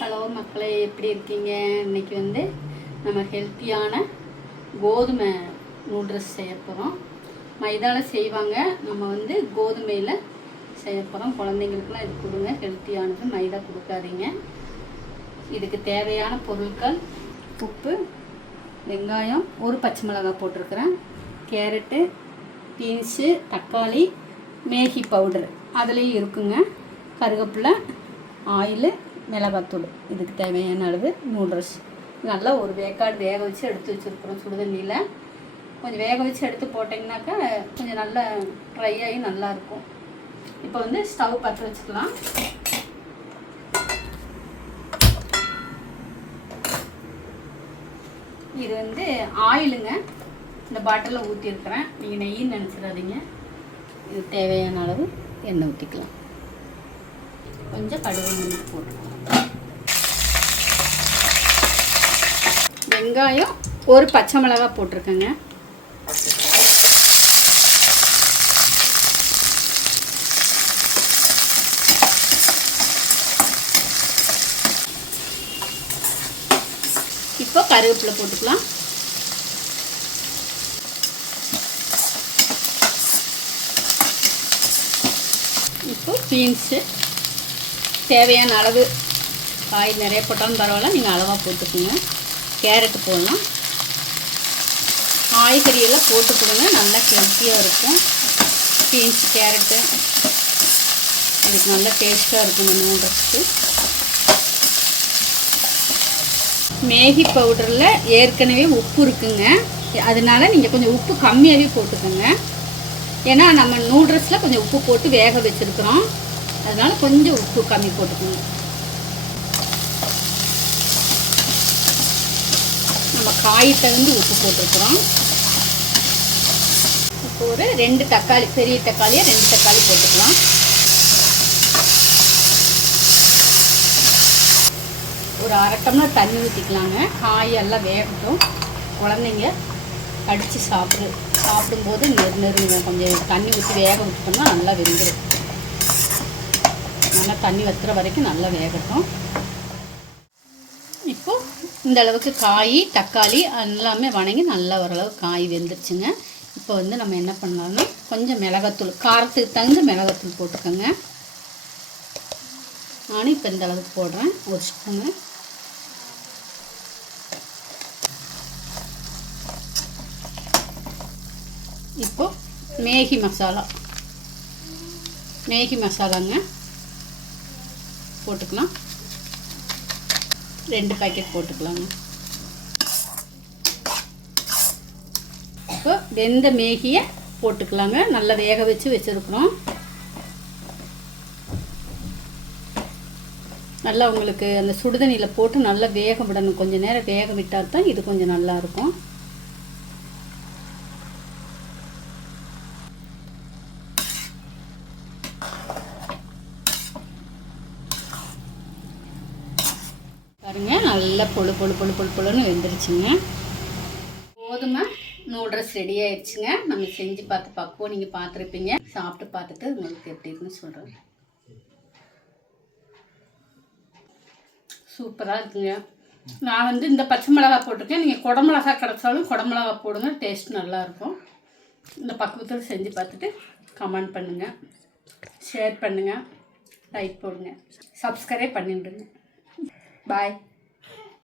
Hello மக்களே, எப்படி இருக்கீங்க? இன்றைக்கி நம்ம ஹெல்த்தியான கோதுமை நூடுல்ஸ் செய்ய போகிறோம். மைதாவில் செய்வாங்க, நம்ம கோதுமையில் செய்ய போகிறோம். குழந்தைங்களுக்குலாம் இது கொடுங்க, ஹெல்த்தியானது. மைதா கொடுக்காதீங்க. இதுக்கு தேவையான பொருட்கள்: உப்பு, வெங்காயம், ஒரு பச்சை மிளகாய் போட்டிருக்கிறேன், கேரட்டு, பீன்ஸு, தக்காளி, மேகி பவுடர் அதுலேயும் இருக்குங்க, கருவேப்பிலை, ஆயிலு, மிளகாத்தூள். இதுக்கு தேவையான அளவு நூடுல்ஸ். நல்லா ஒரு வேக்காடு வேக வச்சு எடுத்து வச்சுருக்குறோம். சுடுதண்ணியில் கொஞ்சம் வேக வச்சு எடுத்து போட்டிங்கனாக்கா கொஞ்சம் நல்லா ட்ரை ஆகி நல்லாயிருக்கும். இப்போ ஸ்டவ் பற்ற வச்சுக்கலாம். இது ஆயிலுங்க, இந்த பாட்டிலில் ஊற்றிருக்கிறேன். நீங்கள் நெய்ன்னு நினச்சிடாதீங்க. இது தேவையான அளவு எண்ணெய் ஊற்றிக்கலாம். கொஞ்சம் கடுகு போட்டுக்கலாம். வெங்காயம், ஒரு பச்சை மிளகாய் போட்டிருக்கேங்க. இப்போ கருவேப்பிலை போட்டுக்கலாம். இப்போ பீன்ஸு தேவையான அளவு, காய் நிறைய போட்டாலும் பரவாயில்ல, நீங்கள் அளவாக போட்டுக்கோங்க. கேரட்டு போடலாம். காய்கறியெல்லாம் போட்டு கொடுங்க, நல்லா ஹெல்த்தியாக இருக்கும். பீன்ஸ், கேரட்டு இதுக்கு நல்லா டேஸ்ட்டாக இருக்கும் இந்த நூடுல்ஸ்க்கு. மேகி பவுடரில் ஏற்கனவே உப்பு இருக்குங்க, அதனால் நீங்கள் கொஞ்சம் உப்பு கம்மியாகவே போட்டுக்கோங்க. ஏன்னா நம்ம நூடுல்ஸில் கொஞ்சம் உப்பு போட்டு வேக வச்சுருக்குறோம், அதனால் கொஞ்சம் உப்பு கம்மி போட்டுக்கோங்க. நம்ம காய் தகுந்து உப்பு போட்டிருக்கிறோம். இப்போ ஒரு 2 தக்காளி, பெரிய தக்காளியை 2 தக்காளி போட்டுக்கலாம். ஒரு அரை டம்ளர் தண்ணி ஊற்றிக்கலாங்க. காயெல்லாம் வேகட்டும். குழந்தைங்க கடித்து சாப்பிடும்போது நெருங்க கொஞ்சம் தண்ணி ஊற்றி வேக விட்டுட்டோம்னா நல்லா வெந்துடும். நல்லா தண்ணி வற்றுற வரைக்கும் நல்லா வேகட்டும். இப்போது இந்த அளவுக்கு காய், தக்காளி எல்லாமே வணங்கி நல்லா ஓரளவு காய் வெந்துருச்சுங்க. இப்போ நம்ம என்ன பண்ணலாம்னா கொஞ்சம் மிளகாத்தூள், காரத்துக்கு தகுந்த மிளகாத்தூள் போட்டுக்கோங்க. நானும் இப்போ இந்த அளவுக்கு போடுறேன், ஒரு ஸ்பூனு. இப்போது மேகி மசாலாங்க போட்டுக்கலாம். 2 பாக்கெட் போட்டுக்கலாங்க. இப்போ வெந்த மேகியை போட்டுக்கலாங்க. நல்லா வேக வச்சுருக்குறோம். நல்லா உங்களுக்கு அந்த சுடுதண்ணியில் போட்டு நல்லா வேக விடணும். கொஞ்சம் நேரம் வேக விட்டால் தான் இது கொஞ்சம் நல்லாயிருக்கும். பாருங்க, நல்லா பொழுன்னு வெந்துருச்சுங்க. கோதுமை நூடுல்ஸ் ரெடி ஆயிடுச்சுங்க. நம்ம செஞ்சு பார்த்து பக்குவோம் நீங்கள் பார்த்துருப்பீங்க. சாப்பிட்டு பார்த்துட்டு உங்களுக்கு எப்படி இருக்குன்னு சொல்கிறேன். சூப்பராக இருக்குங்க. நான் இந்த பச்சை மிளகாய் போட்டிருக்கேன். நீங்கள் குடமிளகா கிடச்சாலும் குடமிளகா போடுங்க, டேஸ்ட் நல்லாயிருக்கும். இந்த பக்குவத்தில் செஞ்சு பார்த்துட்டு கமெண்ட் பண்ணுங்கள், ஷேர் பண்ணுங்கள், லைக் போடுங்க, சப்ஸ்கிரைப் பண்ணிவிடுங்க. பாய்.